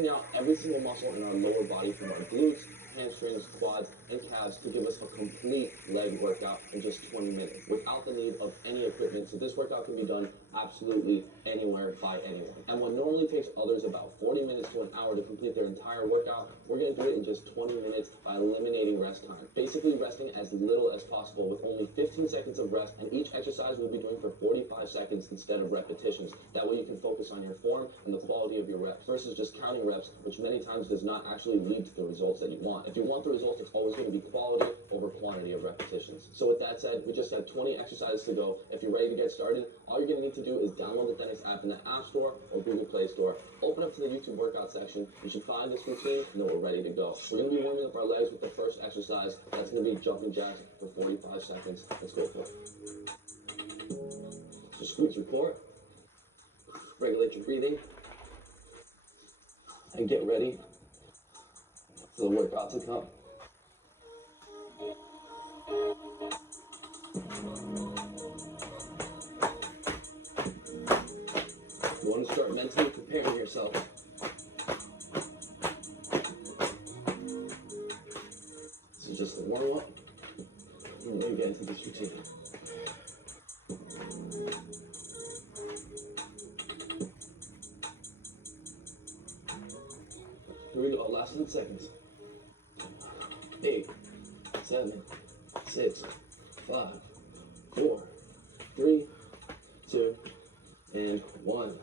working out every single muscle in our lower body from our glutes, hamstrings, quads, and calves to give us a complete leg workout in just 20 minutes without the need of any equipment. So this workout can be done absolutely anywhere by anyone. And what normally takes others about 40 minutes to an hour to complete their entire workout, we're going to do it in just 20 minutes by eliminating rest time. Basically resting as little as possible with only 15 seconds of rest, and each exercise we'll be doing for 45 seconds instead of repetitions. That way you can focus on your form and the quality of your reps versus just counting reps, which many times does not actually lead to the results that you want. If you want the results, it's always going to be quality over quantity of repetitions. So with that said, we just have 20 exercises to go. If you're ready to get started, all you're going to need to do is download the Dentist app in the App Store or Google Play Store. Open up to the YouTube workout section. You should find this routine, and then we're ready to go. We're going to be warming up our legs with the first exercise. That's going to be jumping jacks for 45 seconds. Let's go for it. So squeeze your core, regulate your breathing, and get ready for the workout to come. You want to start mentally preparing yourself. This is just the warm-up, and then we get into this routine. Here we go, last 10 seconds. 8, 7, 6, 5, 4, 3, 2, and 1.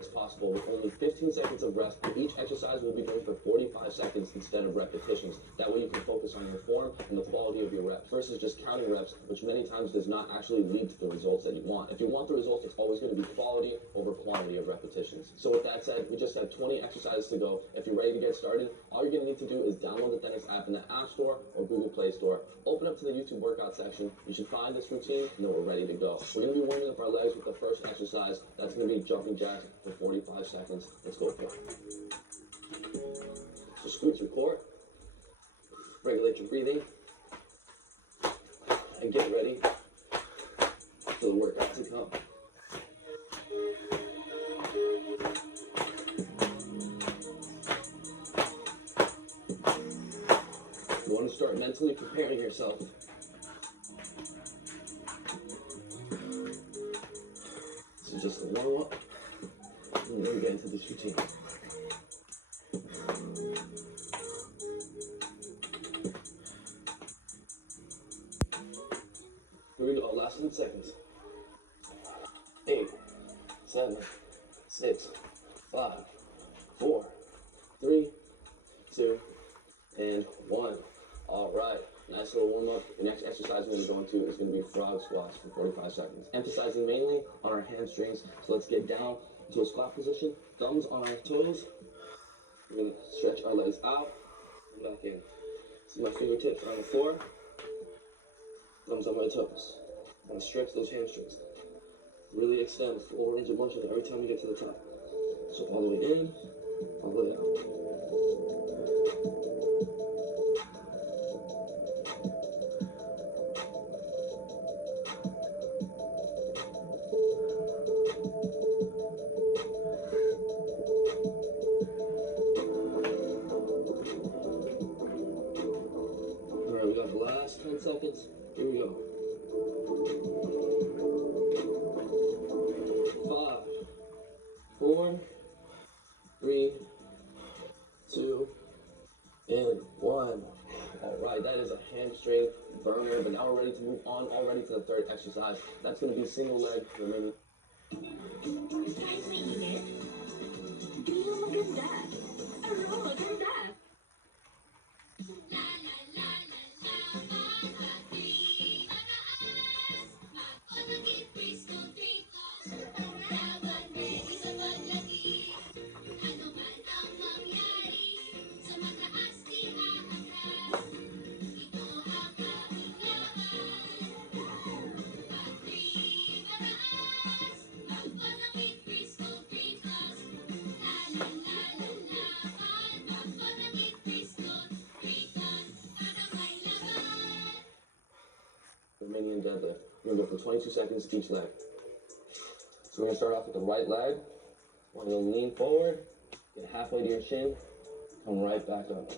As possible with only 15 seconds of rest. Each exercise will be doing for 45 seconds instead of repetitions. That way you can focus on your form and the quality of your reps versus just counting reps, which many times does not actually lead to the results that you want. If you want the results, it's always going to be quality over quantity of repetitions. So with that said, we just have 20 exercises to go. If you're ready to get started, all you're going to need to do is download the Dentist app in the App Store or Google Play Store. Open up to the YouTube workout section. You should find this routine, and then we're ready to go. We're going to be warming up our legs with the first exercise. That's going to be jumping jacks for 45 seconds. Let's go for it. So squeeze your core, regulate your breathing, and get ready for the workout to come. You want to start mentally preparing yourself. This is just the warm-up, and then we get into this routine. Here we go, last 10 seconds. 8, 7, 6, 5, 4, 3, 2, and 1. All right, nice little warm up. The next exercise we're going to go into is going to be frog squats for 45 seconds, emphasizing mainly on our hamstrings. So let's get down into a squat position, thumbs on our toes. We're going to stretch our legs out and back in. See my fingertips on the floor, thumbs on my toes. I'm going to stretch those hamstrings. Really extend full range of motion every time you get to the top. So all the way in, all the way out. Alright, we got the last 10 seconds. Here we go. 5, 4, 3, 2, and 1. Alright, that is a hamstring burner, but now we're ready to move on already to the third exercise. That's going to be single leg remaining. Romanian deadlift. We're going to go for 22 seconds each leg. So we're gonna start off with the right leg. Want to lean forward, get halfway to your chin, come right back up.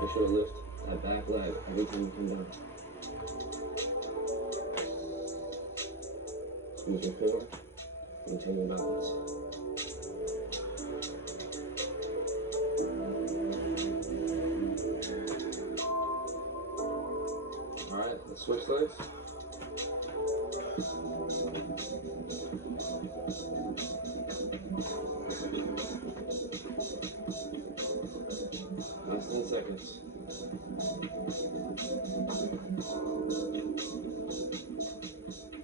Make sure to lift that back leg every time you come down. Smooth your core, maintain your balance. All right, let's switch legs. Last 10 seconds.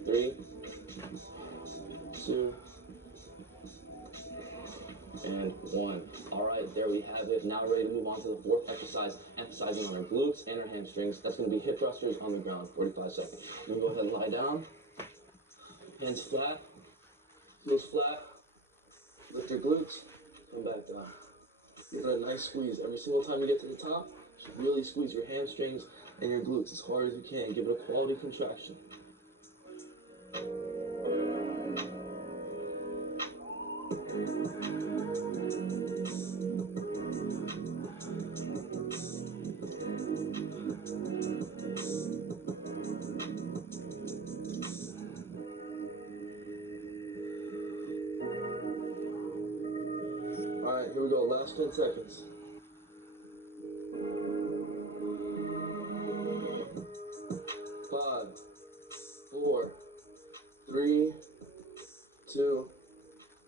3, 2, and 1. All right, there we have it. Now we're ready to move on to the fourth exercise, emphasizing on our glutes and our hamstrings. That's going to be hip thrusters on the ground, 45 seconds. You're going to go ahead and lie down. Hands flat, heels flat. Lift your glutes, come back down. Give it a nice squeeze. Every single time you get to the top, just really squeeze your hamstrings and your glutes as hard as you can. Give it a quality contraction. All right, here we go. Last 10 seconds. 5, 4, 3, 2,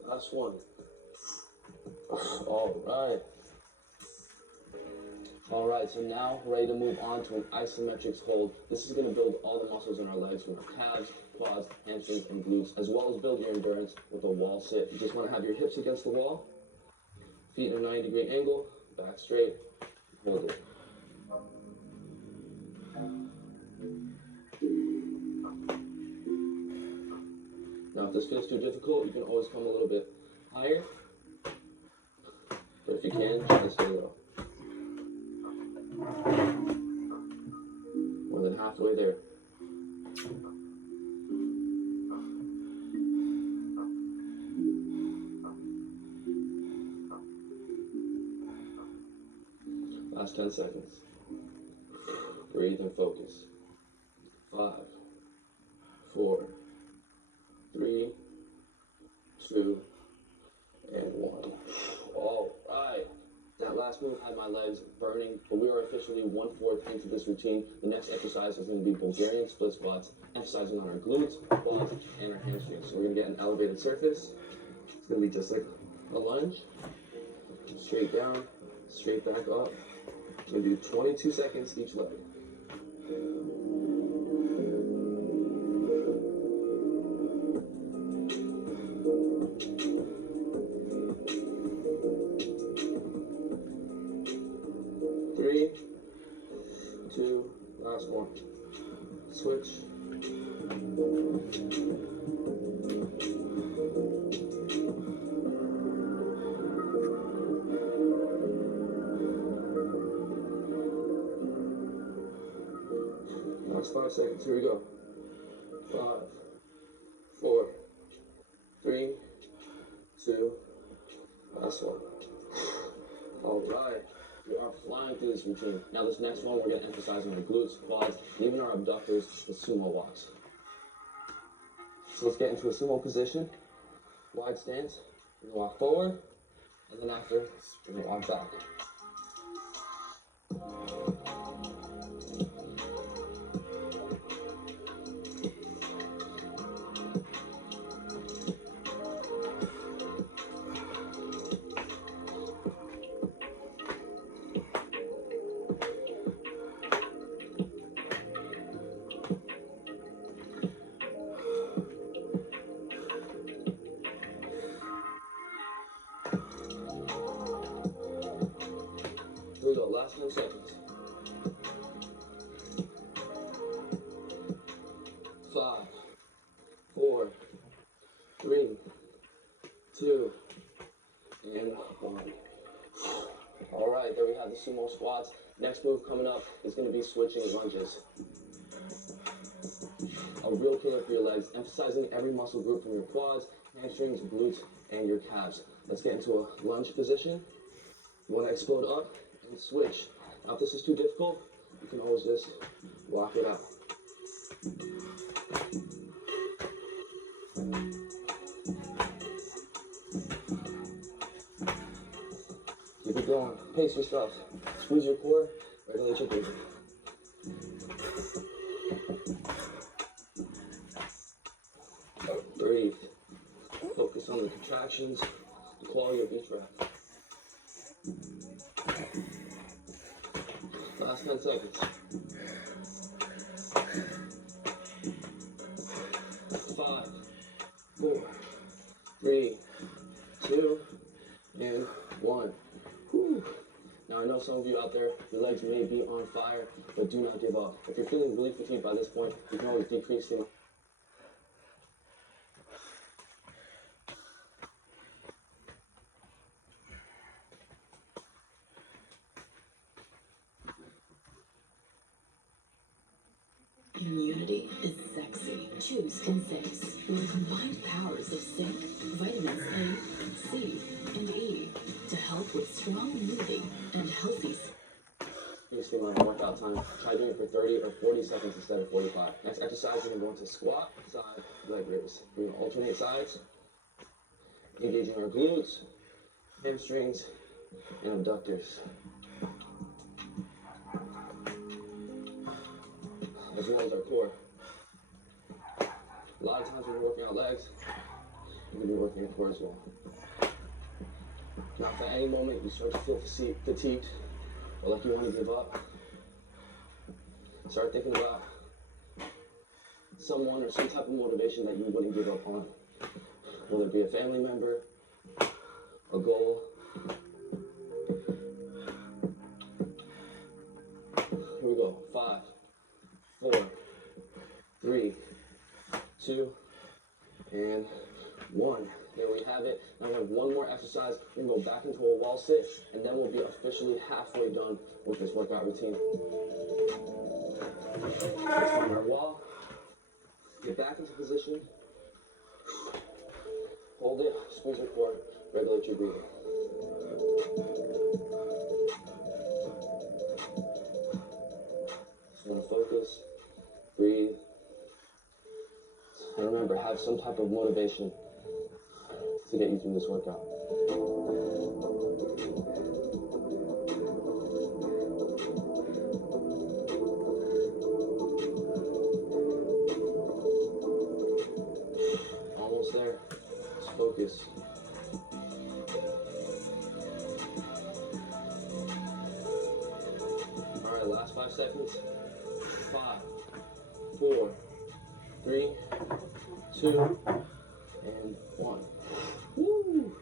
last one. All right, so now we're ready to move on to an isometrics hold. This is going to build all the muscles in our legs from our calves, quads, hamstrings, and glutes, as well as build your endurance with a wall sit. You just want to have your hips against the wall, feet in a 90-degree angle, back straight, hold it. Now, if this feels too difficult, you can always come a little bit higher. But if you can, try to stay low. More than halfway there. Last 10 seconds. Breathe and focus. 5, 4, 3, 2, and 1. All right. That last move had my legs burning, but we are officially 1/4 into this routine. The next exercise is going to be Bulgarian split squats, emphasizing on our glutes, quads, and our hamstrings. So we're going to get an elevated surface. It's going to be just like a lunge. Straight down, straight back up. We're going to do 22 seconds each leg. 3, 2, last one. Switch. Last 5 seconds. Here we go. 5, 4, 3, 2, last one. All right. We are flying through this routine. Now this next one, we're going to emphasize on our glutes, quads, and even our abductors, the sumo walks. So let's get into a sumo position. Wide stance. We're going to walk forward, and then after, we're going to walk back. Here we go, last 10 seconds. 5, 4, 3, 2, and 1. All right, there we have the sumo squats. Next move coming up is going to be switching lunges. a real killer for your legs, emphasizing every muscle group from your quads, hamstrings, glutes, and your calves. Let's get into a lunge position. You want to explode up and switch. Now, if this is too difficult, you can always just walk it out. Keep it going. Pace yourself. Squeeze your core. Regulate your breathing. Breathe. Focus on the contractions, the quality of each breath. Last 10 seconds. 5, 4, 3, 2, and 1. Whew. Now I know some of you out there, your legs may be on fire, but do not give up. If you're feeling really fatigued by this point, you can always decrease the Immunity is sexy. Choose N6 with the combined powers of zinc, vitamins A, C, and E to help with strong immunity and healthy. You see my workout time. Try doing it for 30 or 40 seconds instead of 45. Next exercise, we're going to squat, side, leg raise. We're going to alternate sides, engaging our glutes, hamstrings, and abductors, as well as our core. A lot of times when you're working out legs, you can be working your core as well. Now, if at any moment you start to feel fatigued, or like you want to give up, start thinking about someone or some type of motivation that you wouldn't give up on. Whether it be a family member, a goal. Here we go. 5, 4, 3, 2, and 1. There we have it. Now we have one more exercise. We're going to go back into a wall sit, and then we'll be officially halfway done with this workout routine. Let's find our wall. Get back into position. Hold it. Squeeze your core. Regulate your breathing. Just want to focus. Breathe. And remember, have some type of motivation to get you through this workout. Almost there. Just focus. All right, last 5 seconds. 5, 4, 3, 2, and 1. Woo!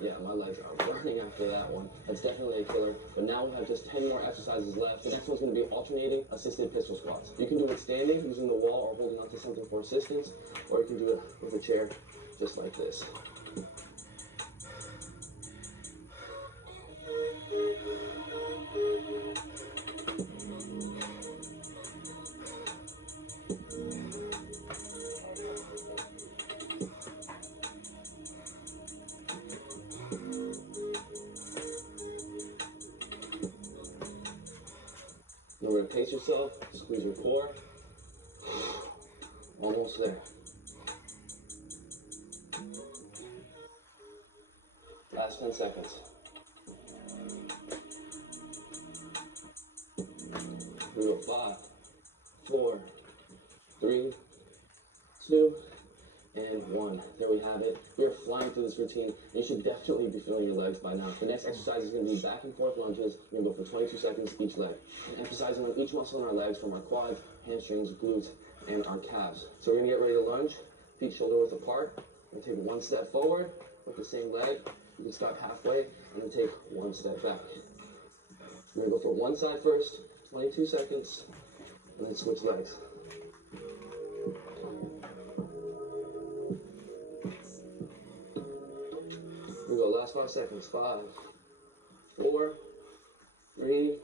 Yeah, my legs are burning after that one. That's definitely a killer. But now we have just 10 more exercises left. The next one's going to be alternating assisted pistol squats. You can do it standing, using the wall or holding onto something for assistance, or you can do it with a chair, just like this. Remember to pace yourself, squeeze your core. Almost there. Last 10 seconds. Here we go. 5, 4, 3, 2, and 1. There we have it. We are flying through this routine. You should definitely be feeling your legs by now. The next exercise is going to be back and forth lunges. We're going to go for 22 seconds each leg. And emphasizing on each muscle in our legs, from our quads, hamstrings, glutes, and our calves. So we're going to get ready to lunge. Feet shoulder width apart. We're going to take one step forward with the same leg. You can start halfway and then take one step back. We're going to go for one side first, 22 seconds, and then switch legs. Here we go, last 5 seconds. 5, 4, 3,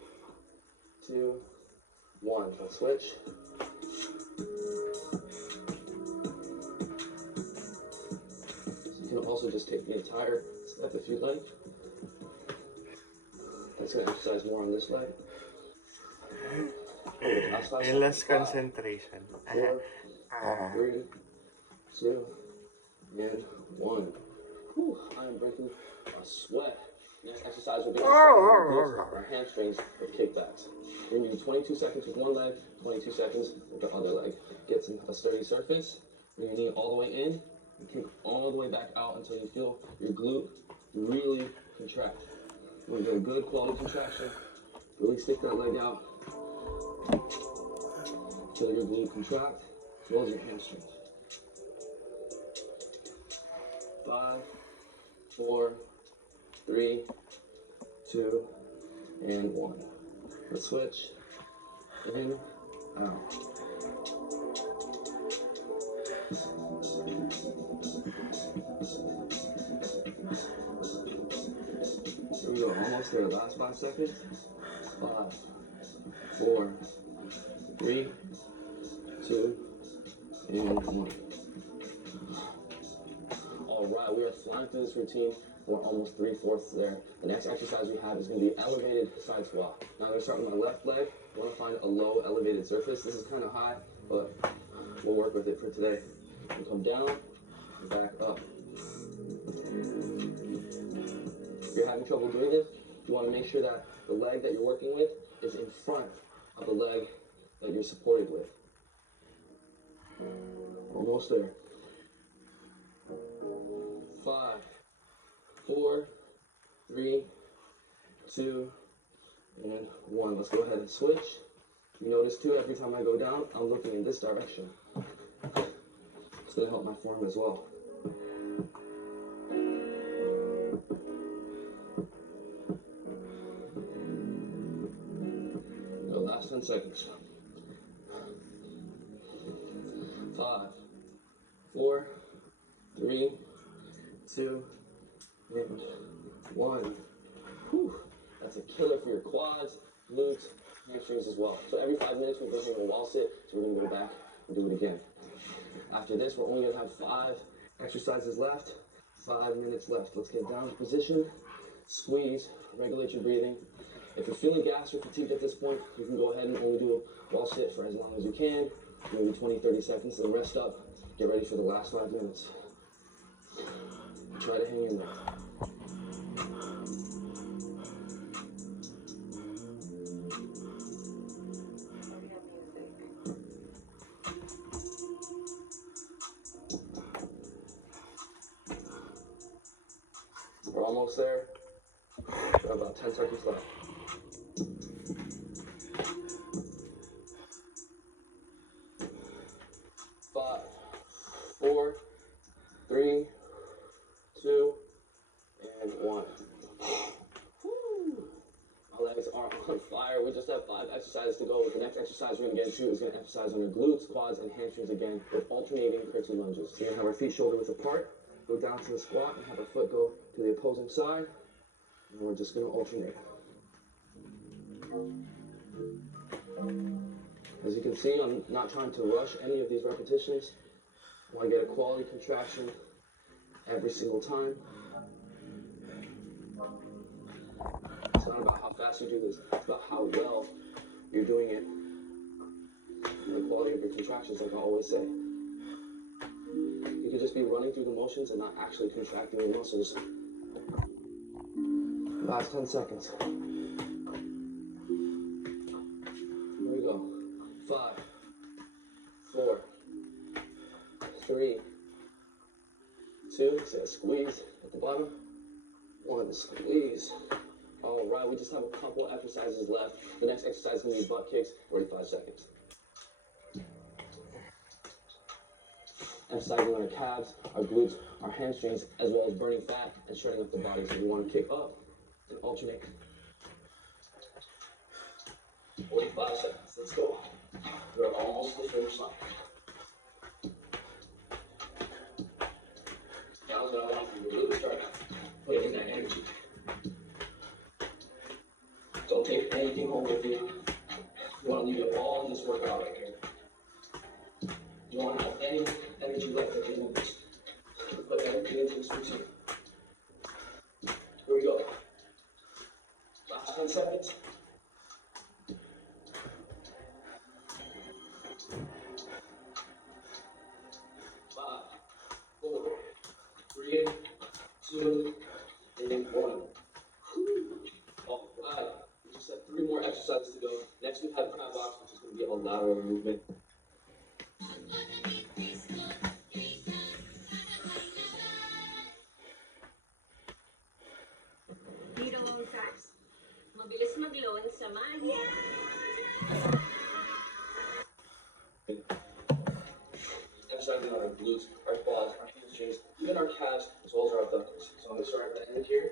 2, 1. Let's switch. can also just take the entire step if you'd like. That's going to exercise more on this leg. And less concentration. 4, 3, 2, and 1. Whew, I am breaking a sweat. Next exercise will be our hamstrings with kickbacks. We're going to do 22 seconds with one leg, 22 seconds with the other leg. Get a sturdy surface. Bring your knee all the way in and kick all the way back out until you feel your glute really contract. We're going to get a good quality contraction. Really stick that leg out. Feel your glute contract as well as your hamstrings. 5, 4, 3, 2, and 1. Let's switch. In, out. Here we go, almost there. Last 5 seconds. 5, 4, 3, 2, and 1. All right, we are flying through this routine. We're almost 3/4 there. The next exercise we have is going to be elevated side squat. Now I'm going to start with my left leg. I want to find a low elevated surface. This is kind of high, but we'll work with it for today. We'll come down and back up. If you're having trouble doing this, you want to make sure that the leg that you're working with is in front of the leg that you're supported with. Almost there. 5, 4, 3, 2, and 1. Let's go ahead and switch. You notice too, every time I go down, I'm looking in this direction. It's going to help my form as well. The last 10 seconds. 5, 4, 3, 2, and 1. Whew. That's a killer for your quads, glutes, hamstrings as well. So every 5 minutes we're going to do a wall sit, so we're going to go back and do it again. After this, we're only going to have 5 exercises left, 5 minutes left. Let's get down to position, squeeze, regulate your breathing. If you're feeling gassed or fatigued at this point, you can go ahead and only do a wall sit for as long as you can, maybe 20-30 seconds, then rest up. Get ready for the last 5 minutes. Try to hang in there. We're almost there. We've got about 10 seconds left. 5, 4, 3, 2, and 1. Our legs are on fire. We just have 5 exercises to go. The next exercise we're going to get into is going to emphasize on your glutes, quads, and hamstrings again with alternating curtsy lunges. So you're going to have our feet shoulder width apart, go down to the squat, and have our foot go to the opposing side. And we're just going to alternate. As you can see, I'm not trying to rush any of these repetitions. I want to get a quality contraction every single time. It's not about how fast you do this, it's about how well you're doing it. And the quality of your contractions, like I always say. You could just be running through the motions and not actually contracting your muscles. Last 10 seconds. Here we go. 5, 4, 3, 2, say a squeeze at the bottom. 1, squeeze. All right, we just have a couple exercises left. The next exercise is going to be butt kicks, 45 seconds. Emphasizing on our calves, our glutes, our hamstrings, as well as burning fat and shredding up the body. So we want to kick up and alternate. 45 seconds, let's go. We're almost to the finish line. Now is what I want you to really start putting in that energy. Don't take anything home with you. You want to leave it all in this workout right here. You don't want to have any energy left at the end of this. Put everything into this routine. 2. Here we go. Last 10 seconds. 5, 4, 3, 2, and 1. All right. We just have 3 more exercises to go. Next we have crab walks, which is going to be a lateral movement. Hero Cars. Mabilis mag-loan sa Maya. Exercising on our glutes, our quads, our hamstrings, even our calves, as well as our abdominals. So I'm going to start at the end here,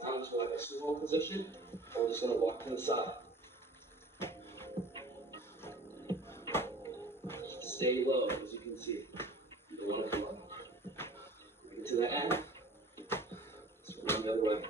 down to like a sumo position, and we're just going to walk to the side. Stay low, as you can see. You don't want to come up. Bring it to the end. Let's run the other way.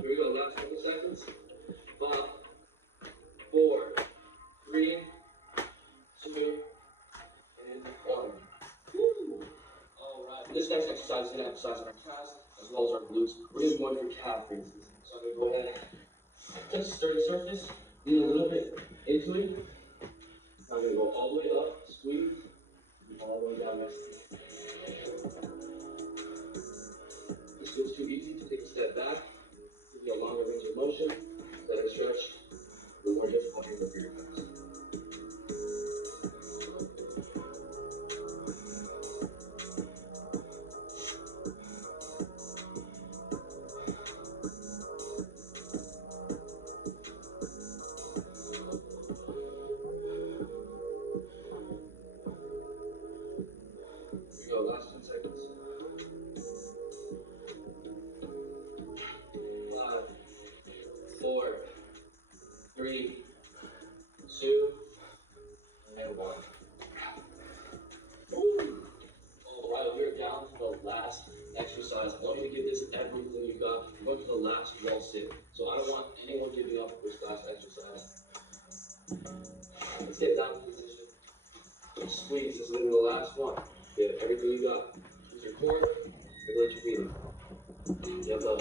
Here we go, last couple seconds. 5, 4, 3, 2, and 1. Woo! Alright, for this next exercise is going to emphasize on our calves as well as our glutes. We're going to be going for calf raises. So I'm going to go ahead and touch the sturdy surface, lean a little bit into it. I'm going to go all the way up, squeeze, and all the way down next to it. This feels too easy to take a step back. Give you a longer range of motion, better stretch, the more difficult it will be for your calves. Here we go, last 10 seconds. 5, 4, 3, 2, and 1. Woo! Alright, we're down to the last exercise. I want you to give this everything you got. We're going to the last wall sit. So I don't want anyone giving up this last exercise. Let's get down to position. Squeeze. This is going to be the last one. Give everything you got. Use your core. Regulate your breathing. Yep, up.